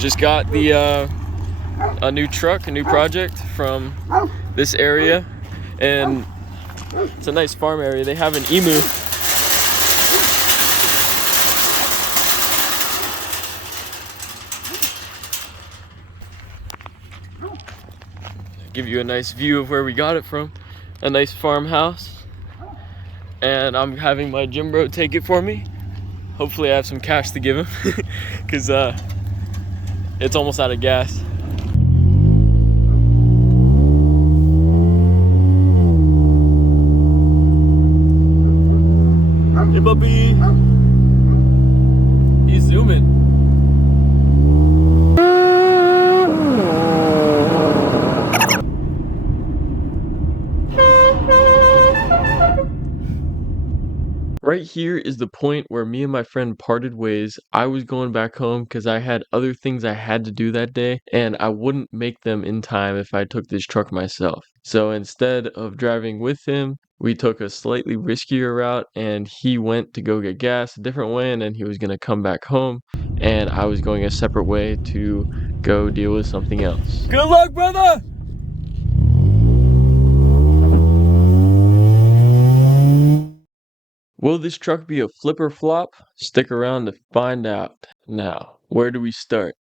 Just got the a new truck, a new project from this area, and it's a nice farm area. They have an emu. Give you a nice view of where we got it from. A nice farmhouse. And I'm having my gym bro take it for me. Hopefully I have some cash to give him because it's almost out of gas. Hey puppy! He's zooming. Right here is the point where me and my friend parted ways. I was going back home because I had other things I had to do that day, and I wouldn't make them in time if I took this truck myself. So instead of driving with him, we took a slightly riskier route, and he went to go get gas a different way, and then he was going to come back home, and I was going a separate way to go deal with something else. Good luck, brother! Will this truck be a flip or flop? Stick around to find out. Now, where do we start?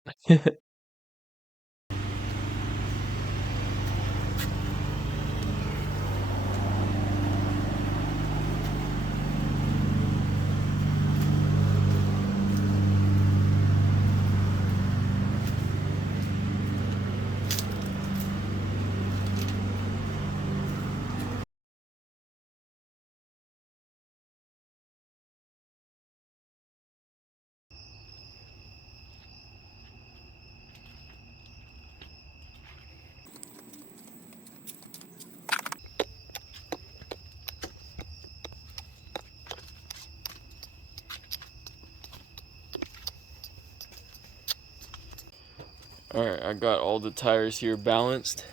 Alright, I got all the tires here balanced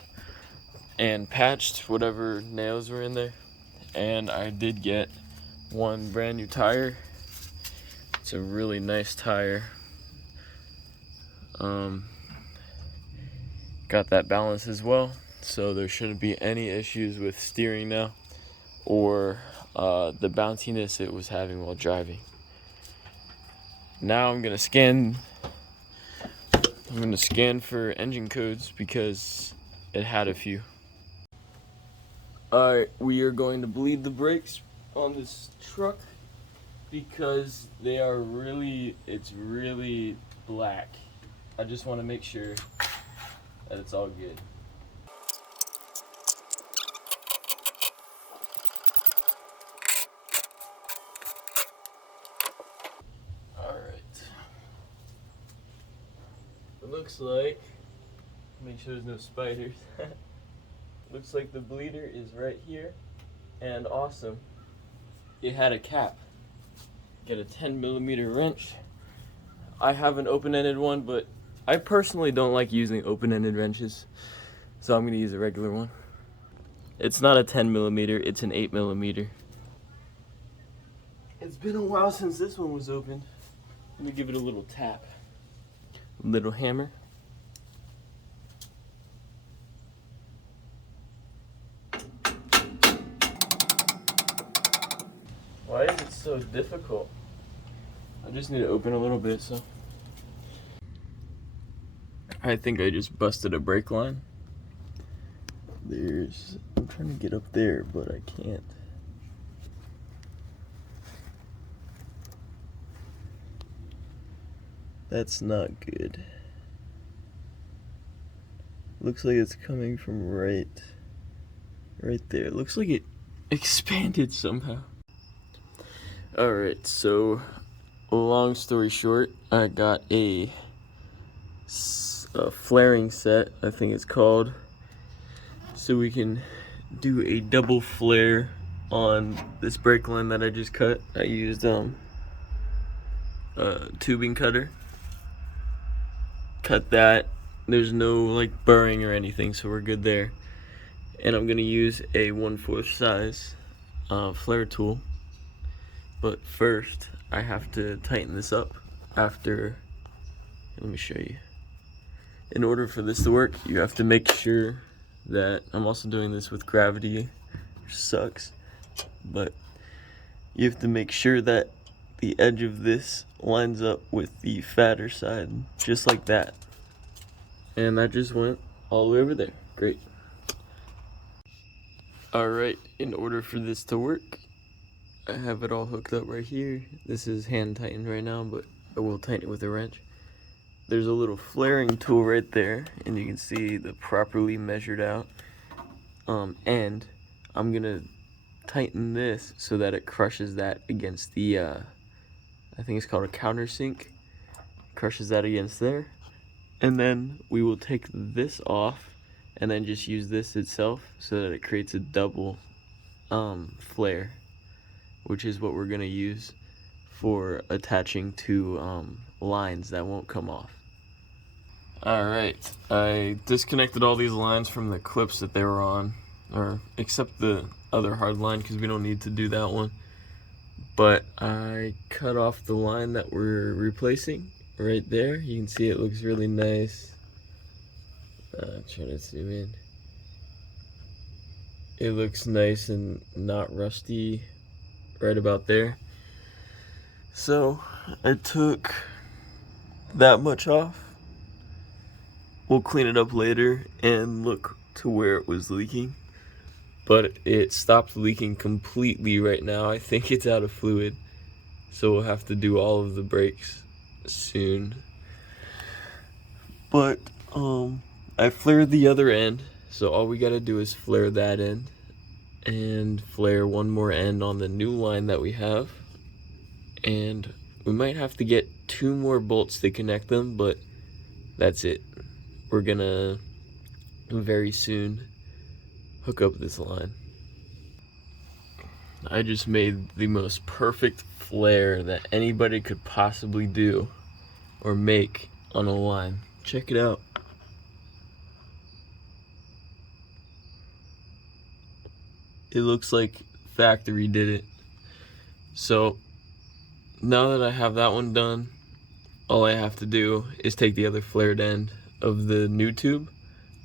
and patched, whatever nails were in there. And I did get one brand new tire. It's a really nice tire. Got that balance as well, so there shouldn't be any issues with steering now or the bounciness it was having while driving. Now I'm gonna scan for engine codes because it had a few. Alright, we are going to bleed the brakes on this truck because they are it's really black. I just want to make sure that it's all good. Alright. It looks like, make sure there's no spiders. Looks like the bleeder is right here, and awesome. It had a cap. Get a 10mm wrench. I have an open-ended one, but I personally don't like using open-ended wrenches, so I'm gonna use a regular one. It's not a 10mm, it's an 8mm. It's been a while since this one was opened. Let me give it a little tap. Little hammer. Why is it so difficult? I just need to open a little bit, so. I think I just busted a brake line. I'm trying to get up there, but I can't. That's not good. Looks like it's coming from right there. Looks like it expanded somehow. Alright, so long story short, I got a flaring set, I think it's called, so we can do a double flare on this brake line that I just cut. I used a tubing cutter. Cut that. There's no like burring or anything, so we're good there. And I'm gonna use a 1/4 size flare tool. But first, I have to tighten this up after. Let me show you. In order for this to work, you have to make sure that, I'm also doing this with gravity, which sucks, but you have to make sure that the edge of this lines up with the fatter side, just like that. And that just went all the way over there. Great. Alright, in order for this to work, I have it all hooked up right here. This is hand tightened right now, but I will tighten it with a wrench. There's a little flaring tool right there, and you can see the properly measured out end. I'm gonna tighten this so that it crushes that against the, I think it's called a countersink. Crushes that against there. And then we will take this off and then just use this itself so that it creates a double flare, which is what we're gonna use for attaching to lines that won't come off. Alright, I disconnected all these lines from the clips that they were on, or except the other hard line because we don't need to do that one. But I cut off the line that we're replacing right there. You can see it looks really nice. Try to zoom in. It looks nice and not rusty right about there. So I took that much off. We'll clean it up later and look to where it was leaking. But it stopped leaking completely right now. I think it's out of fluid. So we'll have to do all of the brakes soon. But I flared the other end. So all we gotta do is flare that end and flare one more end on the new line that we have. And we might have to get 2 more bolts to connect them, but that's it. We're gonna very soon hook up this line. I just made the most perfect flare that anybody could possibly do or make on a line. Check it out. It looks like factory did it. So now that I have that one done, all I have to do is take the other flared end of the new tube,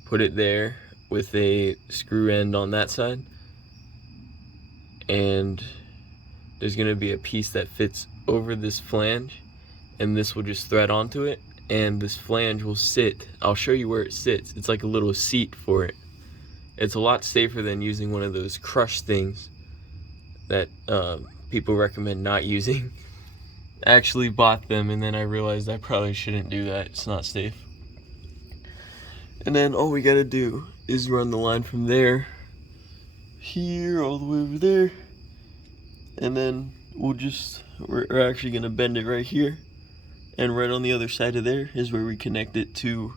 put it there with a screw end on that side, and there's gonna be a piece that fits over this flange, and this will just thread onto it, and this flange will sit. I'll show you where it sits. It's like a little seat for it. It's a lot safer than using one of those crush things that people recommend not using. I actually bought them and then I realized I probably shouldn't do that. It's not safe. And then all we gotta do is run the line from there, here, all the way over there, and then we're actually gonna bend it right here, and right on the other side of there is where we connect it to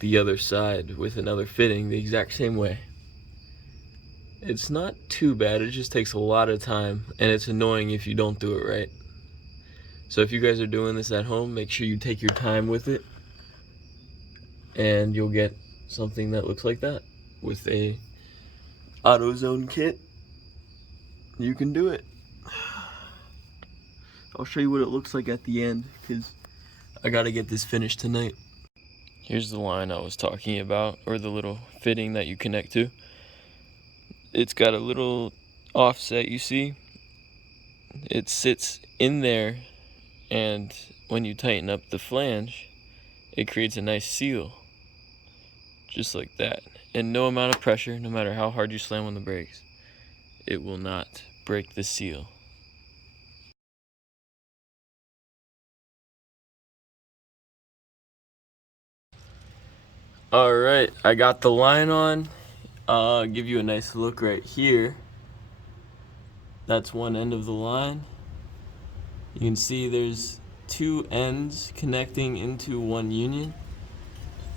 the other side with another fitting the exact same way. It's not too bad, it just takes a lot of time, and it's annoying if you don't do it right. So if you guys are doing this at home, make sure you take your time with it, and you'll get something that looks like that. With a AutoZone kit, you can do it. I'll show you what it looks like at the end, because I gotta get this finished tonight. Here's the line I was talking about, or the little fitting that you connect to. It's got a little offset, you see? It sits in there, and when you tighten up the flange, it creates a nice seal. Just like that. And no amount of pressure, no matter how hard you slam on the brakes, it will not break the seal. Alright, I got the line on. I'll give you a nice look right here. That's one end of the line. You can see there's 2 ends connecting into one union.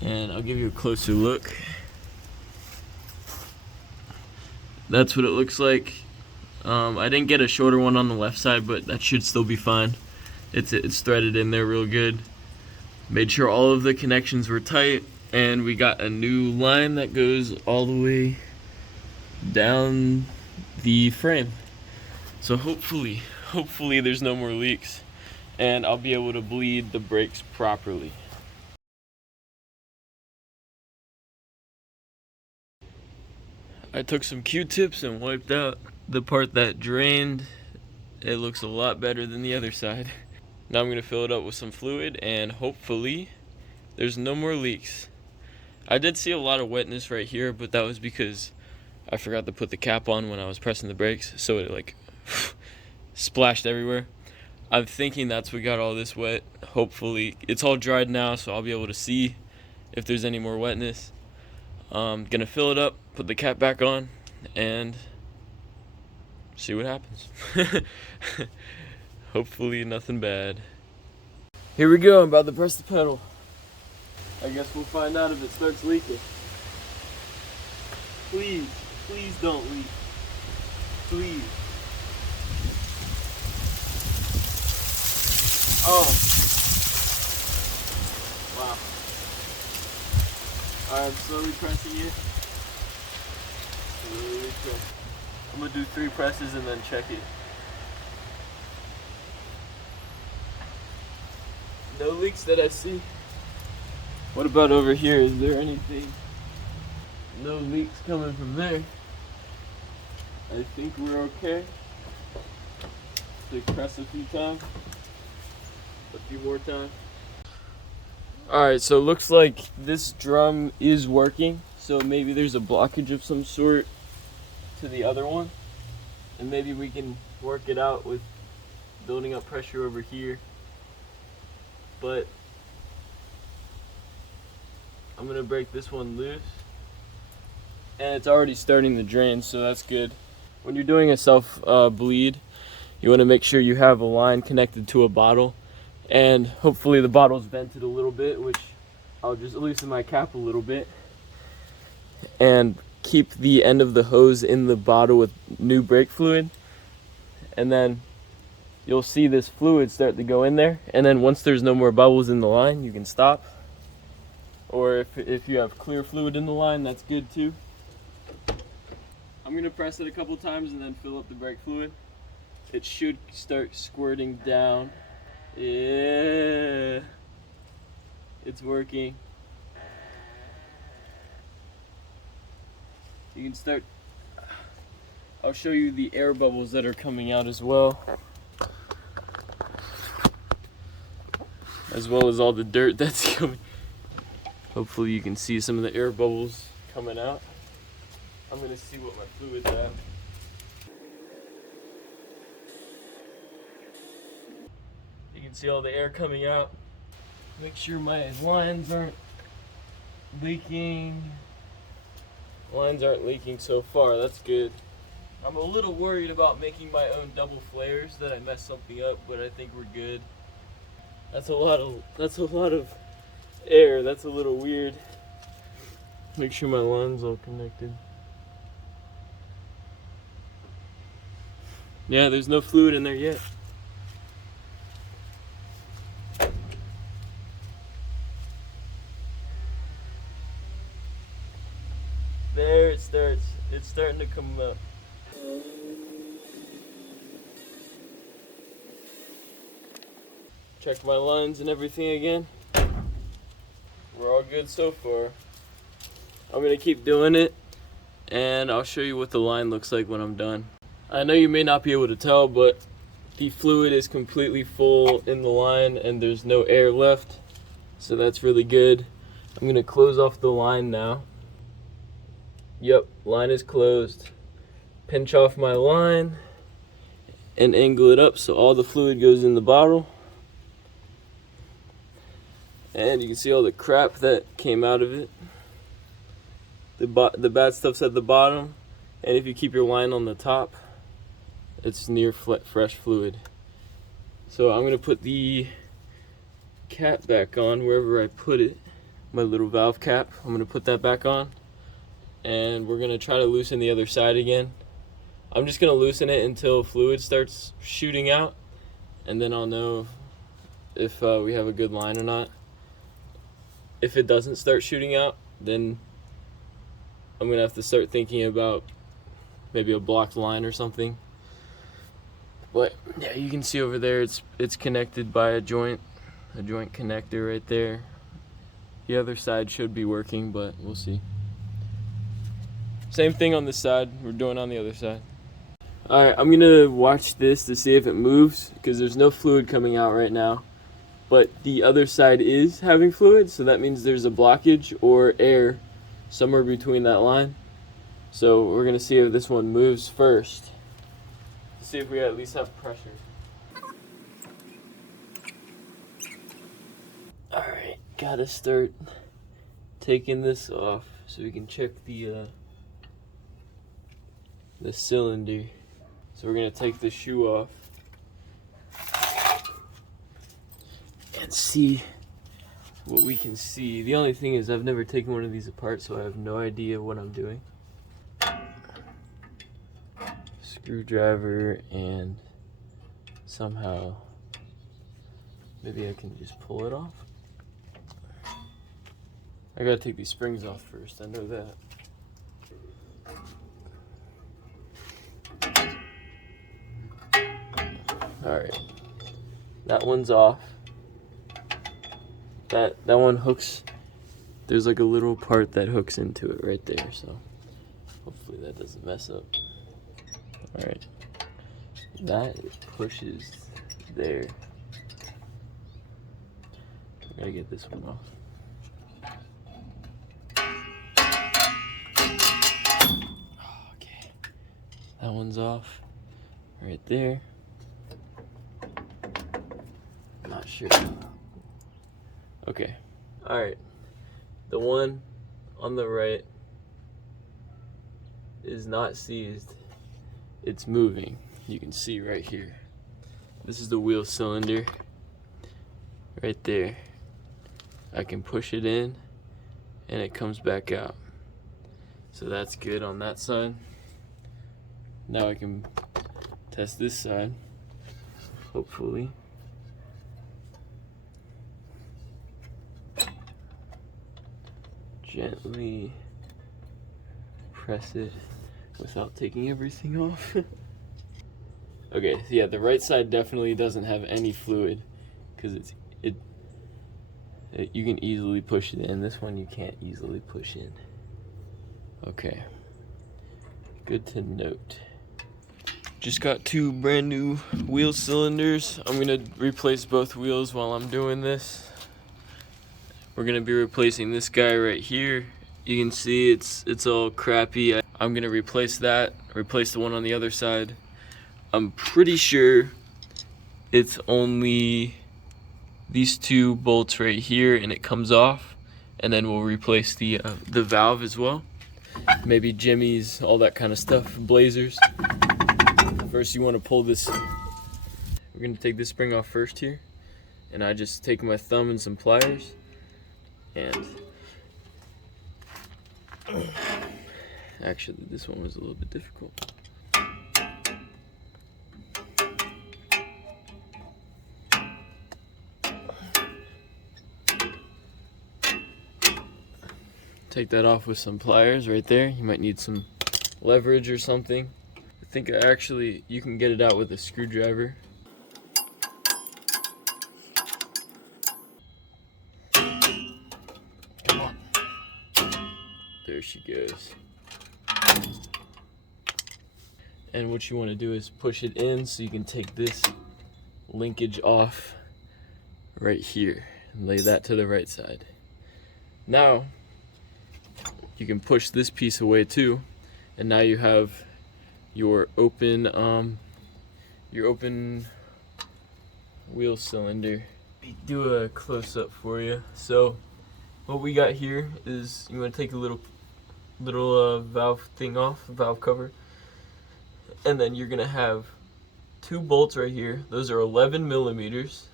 And I'll give you a closer look. That's what it looks like. I didn't get a shorter one on the left side, but that should still be fine. It's threaded in there real good. Made sure all of the connections were tight, and we got a new line that goes all the way down the frame. So hopefully there's no more leaks, and I'll be able to bleed the brakes properly. I took some Q-tips and wiped out the part that drained. It looks a lot better than the other side. Now I'm gonna fill it up with some fluid and hopefully there's no more leaks. I did see a lot of wetness right here, but that was because I forgot to put the cap on when I was pressing the brakes, so it like splashed everywhere. I'm thinking that's what got all this wet. Hopefully it's all dried now, so I'll be able to see if there's any more wetness. Gonna fill it up, put the cap back on, and see what happens. Hopefully nothing bad. Here we go, I'm about to press the pedal. I guess we'll find out if it starts leaking. Please, please don't leak. Please. Oh. Wow. Alright, I'm slowly pressing it. Slowly press. I'm gonna do 3 presses and then check it. No leaks that I see. What about over here? Is there anything? No leaks coming from there. I think we're okay. So press a few times. A few more times. Alright, so it looks like this drum is working. So maybe there's a blockage of some sort to the other one. And maybe we can work it out with building up pressure over here. But I'm gonna break this one loose, and it's already starting to drain, so that's good. When you're doing a self bleed, you want to make sure you have a line connected to a bottle, and hopefully the bottle's vented a little bit, which I'll just loosen my cap a little bit and keep the end of the hose in the bottle with new brake fluid, and then you'll see this fluid start to go in there, and then once there's no more bubbles in the line, you can stop. Or if you have clear fluid in the line, that's good too. I'm gonna press it a couple times and then fill up the brake fluid. It should start squirting down. Yeah, it's working. You can start, I'll show you the air bubbles that are coming out as well as all the dirt that's coming. Hopefully you can see some of the air bubbles coming out. I'm gonna see what my fluid's at. You can see all the air coming out. Make sure my lines aren't leaking. Lines aren't leaking so far, that's good. I'm a little worried about making my own double flares, that I mess something up, but I think we're good. That's a lot of air, that's a little weird. Make sure my line's all connected. Yeah, there's no fluid in there yet. There it starts. It's starting to come up. Check my lines and everything again. We're all good so far. I'm gonna keep doing it, and I'll show you what the line looks like when I'm done. I know you may not be able to tell, but the fluid is completely full in the line and there's no air left, so that's really good. I'm gonna close off the line now. Yep, line is closed. Pinch off my line and angle it up so all the fluid goes in the bottle. And you can see all the crap that came out of it. The bad stuff's at the bottom, and if you keep your line on the top, it's near fresh fluid. So I'm gonna put the cap back on wherever I put it, my little valve cap. I'm gonna put that back on, and we're gonna try to loosen the other side again. I'm just gonna loosen it until fluid starts shooting out, and then I'll know if we have a good line or not. If it doesn't start shooting out, then I'm gonna have to start thinking about maybe a blocked line or something. But yeah, you can see over there it's connected by a joint connector right there. The other side should be working, but we'll see. Same thing on this side, we're doing on the other side. Alright, I'm gonna watch this to see if it moves, because there's no fluid coming out right now. But the other side is having fluid, so that means there's a blockage or air somewhere between that line. So we're gonna see if this one moves first, to see if we at least have pressure. Alright, gotta start taking this off so we can check the cylinder. So we're gonna take the shoe off and see what we can see. The only thing is I've never taken one of these apart, so I have no idea what I'm doing. Screwdriver, and somehow maybe I can just pull it off. I gotta take these springs off first, I know that. Alright, that one's off. That one hooks, there's like a little part that hooks into it right there, so hopefully that doesn't mess up. Alright, that pushes there. I gotta get this one off. Okay, that one's off right there. I'm not sure. Okay, alright, the one on the right is not seized, it's moving. You can see right here. This is the wheel cylinder right there. I can push it in and it comes back out. So that's good on that side. Now I can test this side, hopefully. Gently press it without taking everything off. Okay, so yeah, the right side definitely doesn't have any fluid because you can easily push it in. This one you can't easily push in. Okay, good to note. Just got two brand new wheel cylinders. I'm gonna replace both wheels while I'm doing this. We're gonna be replacing this guy right here. You can see it's all crappy. I'm gonna replace that, replace the one on the other side. I'm pretty sure it's only these two bolts right here and it comes off, and then we'll replace the valve as well. Maybe jimmies, all that kind of stuff, blazers. First you want to pull this, we're gonna take this spring off first here, and I just take my thumb and some pliers and actually this one was a little bit difficult. Take that off with some pliers right there. You might need some leverage or something. I think actually you can get it out with a screwdriver. Come on. There she goes. And what you want to do is push it in so you can take this linkage off right here and lay that to the right side. Now you can push this piece away too, and now you have your open wheel cylinder. Do a close-up for you. So what we got here is, you want to take a little valve thing off, valve cover, and then you're gonna have two bolts right here. Those are 11 millimeters,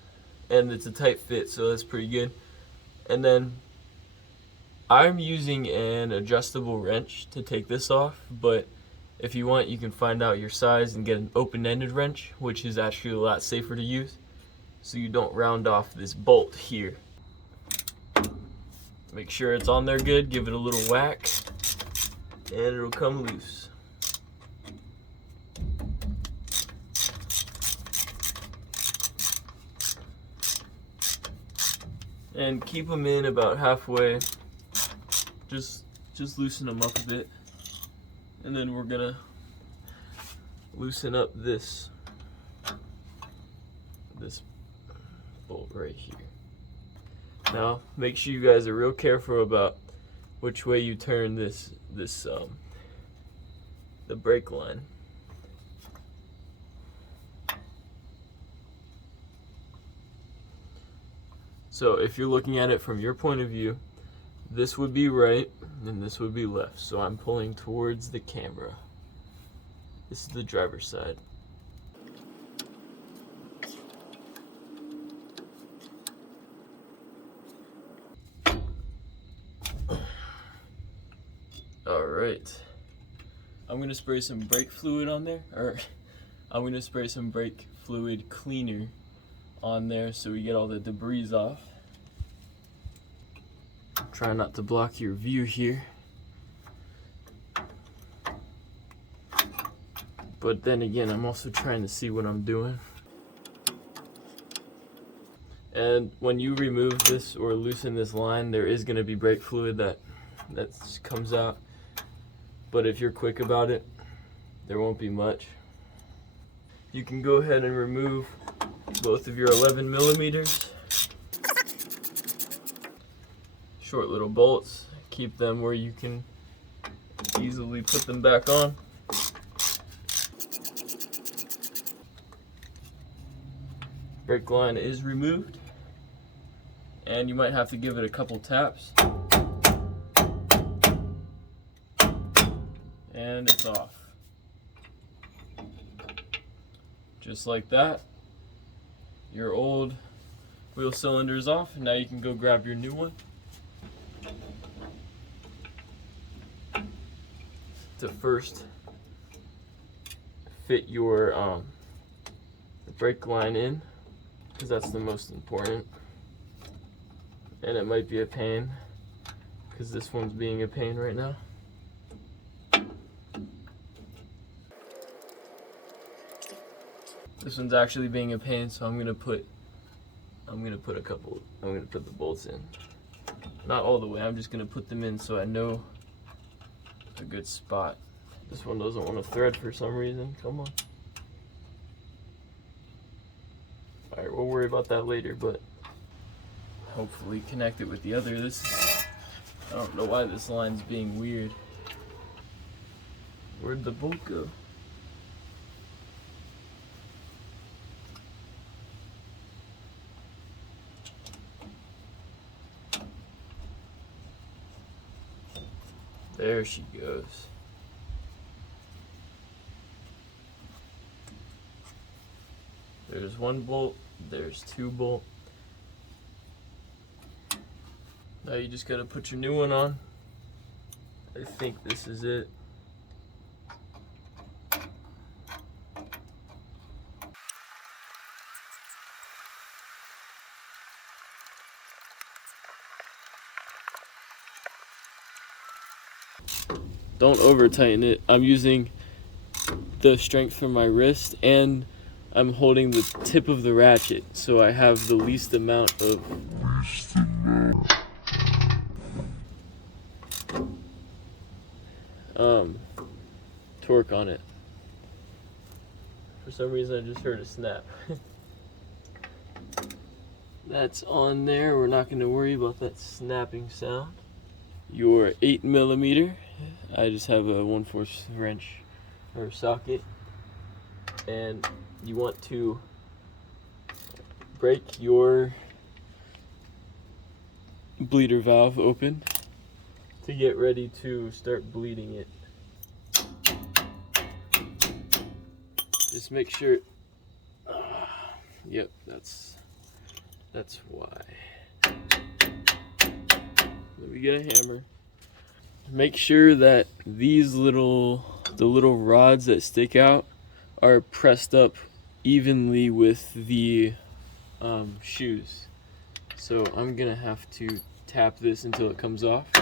and it's a tight fit, so that's pretty good. And then I'm using an adjustable wrench to take this off, but if you want, you can find out your size and get an open-ended wrench, which is actually a lot safer to use, so you don't round off this bolt here. Make sure it's on there good, give it a little whack, and it'll come loose. And keep them in about halfway. Just loosen them up a bit. And then we're gonna loosen up this bolt right here. Now make sure you guys are real careful about which way you turn the brake line. So if you're looking at it from your point of view, this would be right and this would be left. So I'm pulling towards the camera. This is the driver's side. Alright. I'm gonna spray some brake fluid on there, or I'm gonna spray some brake fluid cleaner on there so we get all the debris off. Try not to block your view here. But then again, I'm also trying to see what I'm doing. And when you remove this or loosen this line, there is gonna be brake fluid that comes out. But if you're quick about it, there won't be much. You can go ahead and remove both of your 11 millimeters. Short little bolts. Keep them where you can easily put them back on. Brake line is removed. And you might have to give it a couple taps. And it's off. Just like that, your old wheel cylinder is off, and now you can go grab your new one. To first fit your the brake line in, because that's the most important. And it might be a pain, because this one's being a pain right now. This one's actually being a pain, so I'm gonna put the bolts in. Not all the way, I'm just gonna put them in so I know a good spot. This one doesn't want to thread for some reason. Come on. Alright, we'll worry about that later, but hopefully connect it with the other. I don't know why this line's being weird. Where'd the bolt go? There she goes. There's one bolt, there's two bolts. Now you just gotta put your new one on. I think this is it. Don't over tighten it. I'm using the strength from my wrist and I'm holding the tip of the ratchet so I have the least amount of torque on it. For some reason I just heard a snap. That's on there. We're not going to worry about that snapping sound. Your 8 millimeter. I just have a 1/4 wrench or socket, and you want to break your bleeder valve open to get ready to start bleeding it. Just make sure. Yep, that's why. Let me get a hammer. Make sure that the little rods that stick out are pressed up evenly with the shoes. So I'm gonna have to tap this until it comes off. Or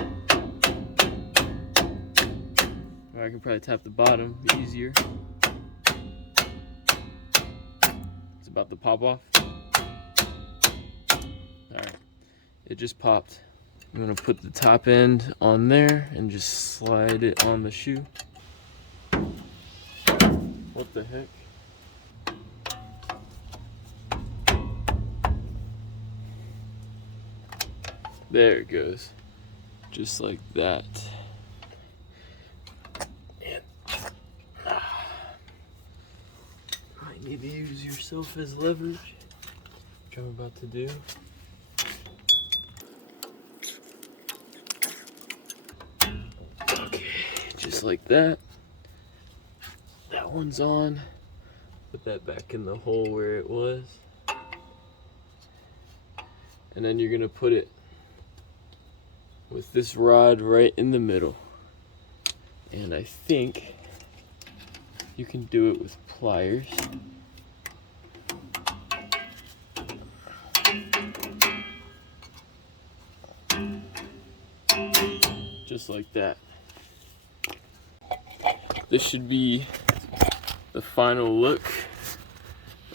I can probably tap the bottom easier. It's about to pop off. Alright, it just popped. I'm gonna put the top end on there and just slide it on the shoe. What the heck? There it goes. Just like that. And might need to use yourself as leverage, which I'm about to do. Okay, just like that. That one's on. Put that back in the hole where it was. And then you're gonna put it with this rod right in the middle. And I think you can do it with pliers. Just like that. This should be the final look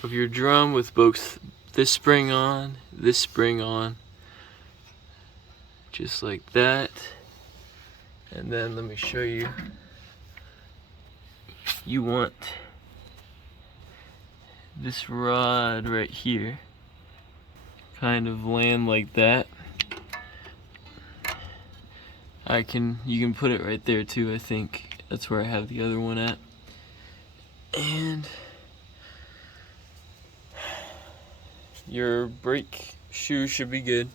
of your drum with both this spring on, just like that. And then let me show you. You want this rod right here, kind of land like that. You can put it right there too, I think. That's where I have the other one at. And your brake shoe should be good.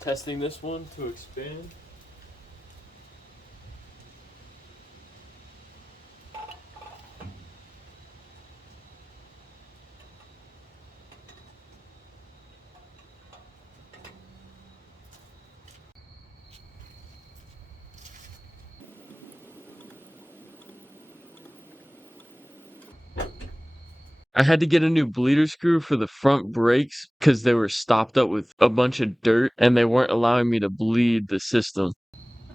Testing this one to expand. I had to get a new bleeder screw for the front brakes because they were stopped up with a bunch of dirt and they weren't allowing me to bleed the system.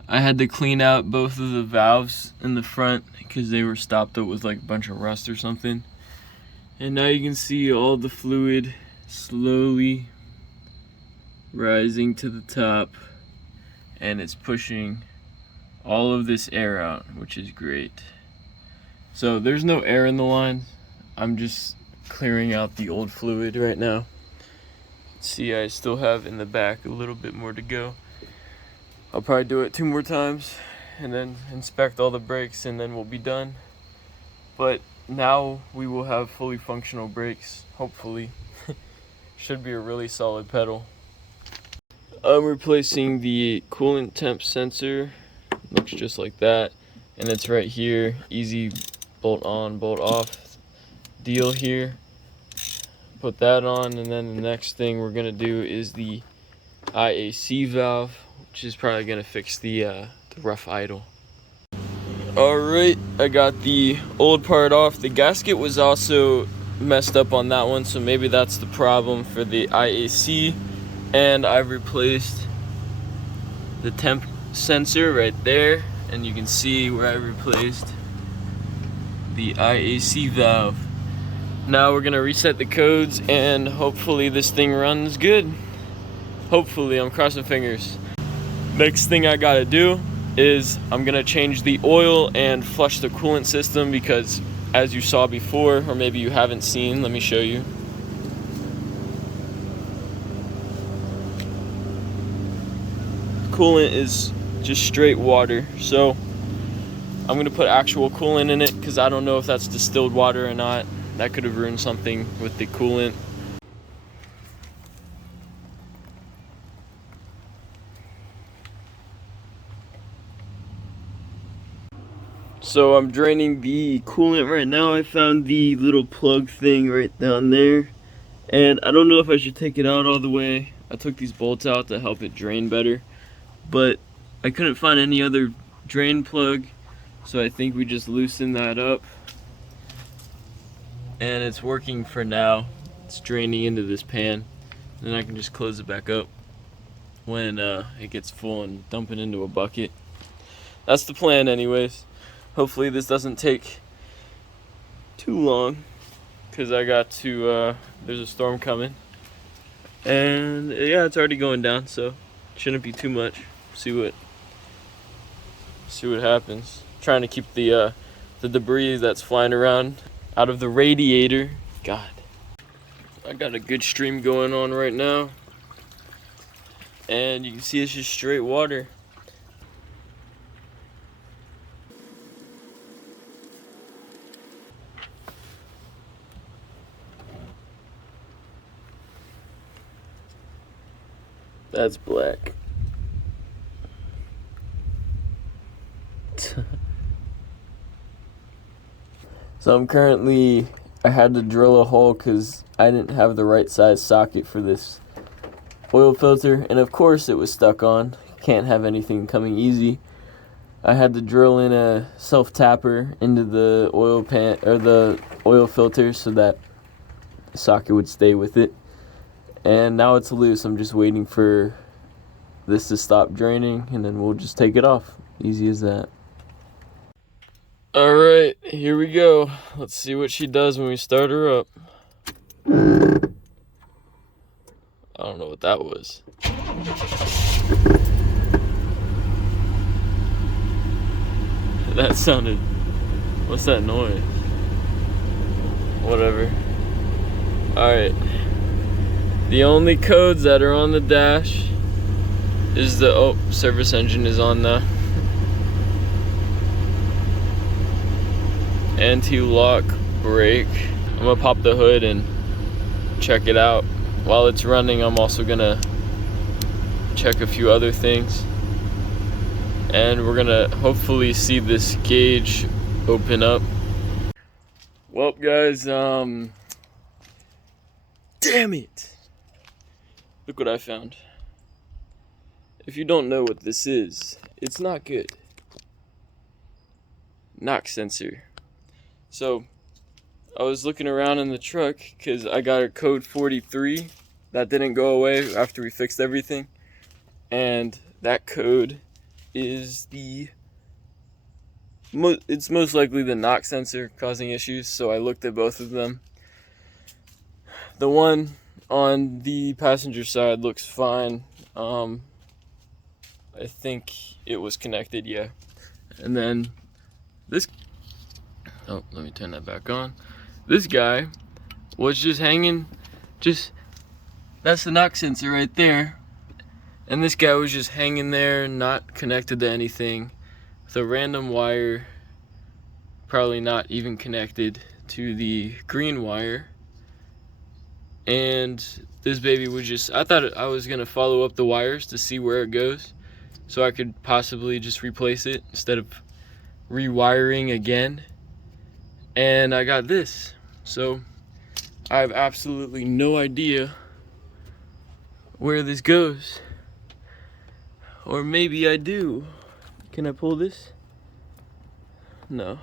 I had to clean out both of the valves in the front because they were stopped up with like a bunch of rust or something. And now you can see all the fluid slowly rising to the top, and it's pushing all of this air out, which is great. So there's no air in the line. I'm just clearing out the old fluid right now. See, I still have in the back a little bit more to go. I'll probably do it 2 more times and then inspect all the brakes and then we'll be done. But now we will have fully functional brakes, hopefully. Should be a really solid pedal. I'm replacing the coolant temp sensor. Looks just like that. And it's right here. Easy bolt on, bolt off deal here. Put that on, and then the next thing we're gonna do is the IAC valve, which is probably gonna fix the rough idle. Alright, I got the old part off. The gasket was also messed up on that one, so maybe that's the problem for the IAC. And I've replaced the temp sensor right there, and you can see where I replaced the IAC valve. Now we're gonna reset the codes and hopefully this thing runs good. Hopefully, I'm crossing fingers. Next thing I gotta do is I'm gonna change the oil and flush the coolant system because as you saw before, or maybe you haven't seen, let me show you. Coolant is just straight water, so I'm gonna put actual coolant in it because I don't know if that's distilled water or not. That could have ruined something with the coolant. So I'm draining the coolant right now. I found the little plug thing right down there. And I don't know if I should take it out all the way. I took these bolts out to help it drain better. But I couldn't find any other drain plug. So I think we just loosen that up. And it's working for now. It's draining into this pan. Then I can just close it back up when it gets full and dump it into a bucket. That's the plan anyways. Hopefully this doesn't take too long because I got to, there's a storm coming. And yeah, it's already going down, so it shouldn't be too much. See what happens. Trying to keep the the debris that's flying around out of the radiator. God, I got a good stream going on right now, and you can see it's just straight water. That's black. So I had to drill a hole because I didn't have the right size socket for this oil filter, and of course it was stuck on. Can't have anything coming easy. I had to drill in a self-tapper into the oil pan or the oil filter so that the socket would stay with it. And now it's loose. I'm just waiting for this to stop draining, and then we'll just take it off. Easy as that. Alright, here we go. Let's see what she does when we start her up. I don't know what that was. That sounded... What's that noise? Whatever. Alright. The only codes that are on the dash is the... Oh, service engine is on now. Anti-lock brake. I'm gonna pop the hood and check it out. While it's running, I'm also gonna check a few other things. And we're gonna hopefully see this gauge open up. Well, guys, damn it. Look what I found. If you don't know what this is, it's not good. Knock sensor. So, I was looking around in the truck because I got a code 43 that didn't go away after we fixed everything. And that code is it's most likely the knock sensor causing issues, so I looked at both of them. The one on the passenger side looks fine. I think it was connected, yeah. And then this, oh, let me turn that back on. This guy was just hanging, that's the knock sensor right there. And this guy was just hanging there, not connected to anything, with a random wire, probably not even connected to the green wire. And this baby was just, I thought I was gonna follow up the wires to see where it goes, so I could possibly just replace it instead of rewiring again. And I got this. So I have absolutely no idea where this goes. Or maybe I do. Can I pull this? No.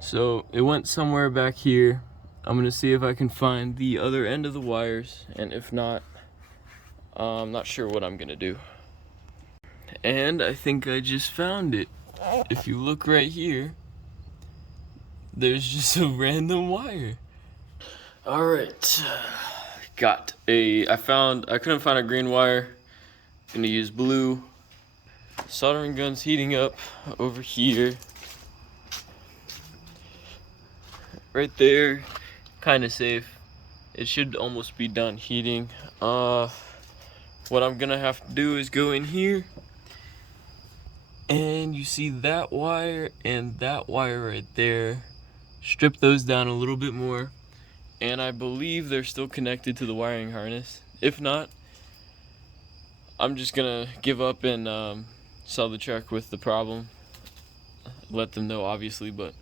So it went somewhere back here. I'm gonna see if I can find the other end of the wires, and if not, I'm not sure what I'm gonna do. And I think I just found it. If you look right here, there's just a random wire. Alright, I couldn't find a green wire. Gonna use blue. Soldering gun's heating up over here. Right there, kind of safe. It should almost be done heating. What I'm gonna have to do is go in here, and you see that wire and that wire right there. Strip those down a little bit more, and I believe they're still connected to the wiring harness. If not, I'm just gonna give up and sell the truck with the problem. Let them know, obviously, but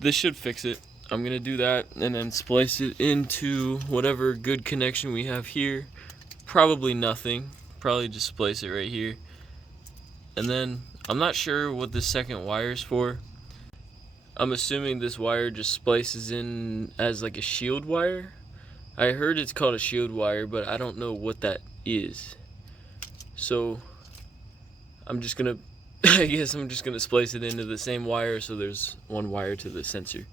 this should fix it. I'm gonna do that and then splice it into whatever good connection we have here. Probably nothing. Probably just splice it right here. And then I'm not sure what the second wire is for. I'm assuming this wire just splices in as like a shield wire. I heard it's called a shield wire, but I don't know what that is. So I'm just gonna I guess I'm just gonna splice it into the same wire, so there's one wire to the sensor.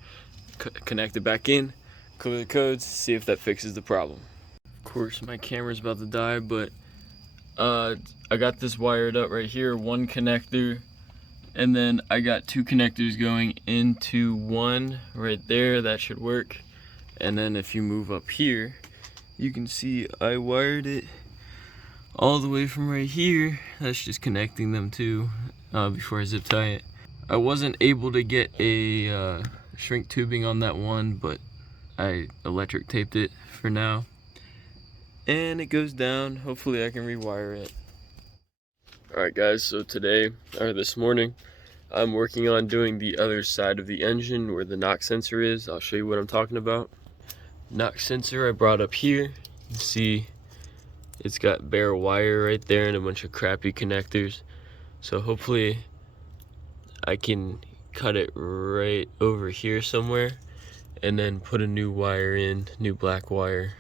Connect it back in, clear the codes, see if that fixes the problem. Of course, my camera's about to die, but I got this wired up right here, one connector And then I got two connectors going into one right there. That should work. And then if you move up here, you can see I wired it all the way from right here. That's just connecting them too before I zip tie it. I wasn't able to get a shrink tubing on that one, but I electric taped it for now. And it goes down. Hopefully I can rewire it. Alright guys, so this morning, I'm working on doing the other side of the engine where the knock sensor is. I'll show you what I'm talking about. Knock sensor I brought up here. You see it's got bare wire right there and a bunch of crappy connectors. So hopefully I can cut it right over here somewhere and then put a new wire in, new black wire.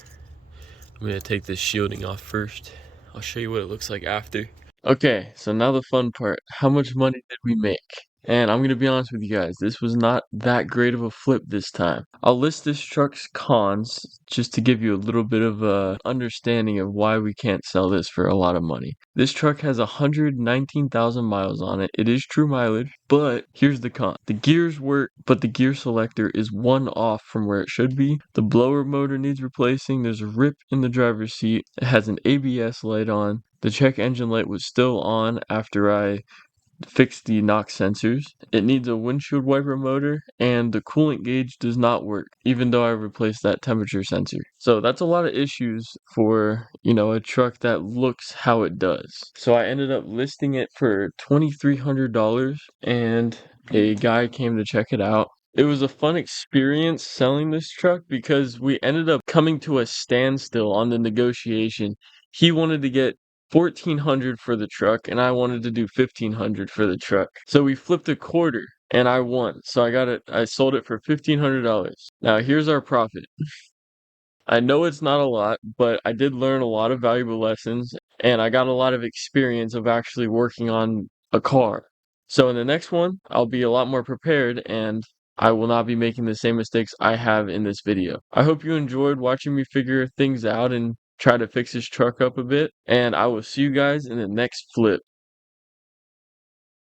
I'm gonna take this shielding off first. I'll show you what it looks like after. Okay, so now the fun part. How much money did we make? And I'm gonna be honest with you guys, this was not that great of a flip this time. I'll list this truck's cons just to give you a little bit of a understanding of why we can't sell this for a lot of money. This truck has 119,000 miles on it. It is true mileage, but here's the con. The gears work, but the gear selector is one off from where it should be. The blower motor needs replacing. There's a rip in the driver's seat. It has an ABS light on. The check engine light was still on after I fixed the knock sensors. It needs a windshield wiper motor, and the coolant gauge does not work, even though I replaced that temperature sensor. So that's a lot of issues for, a truck that looks how it does. So I ended up listing it for $2,300, and a guy came to check it out. It was a fun experience selling this truck because we ended up coming to a standstill on the negotiation. He wanted to get 1,400 for the truck and I wanted to do 1,500 for the truck. So we flipped a quarter and I won. So I sold it for $1,500. Now here's our profit. I know it's not a lot, but I did learn a lot of valuable lessons and I got a lot of experience of actually working on a car. So in the next one, I'll be a lot more prepared and I will not be making the same mistakes I have in this video. I hope you enjoyed watching me figure things out and try to fix this truck up a bit, and I will see you guys in the next flip.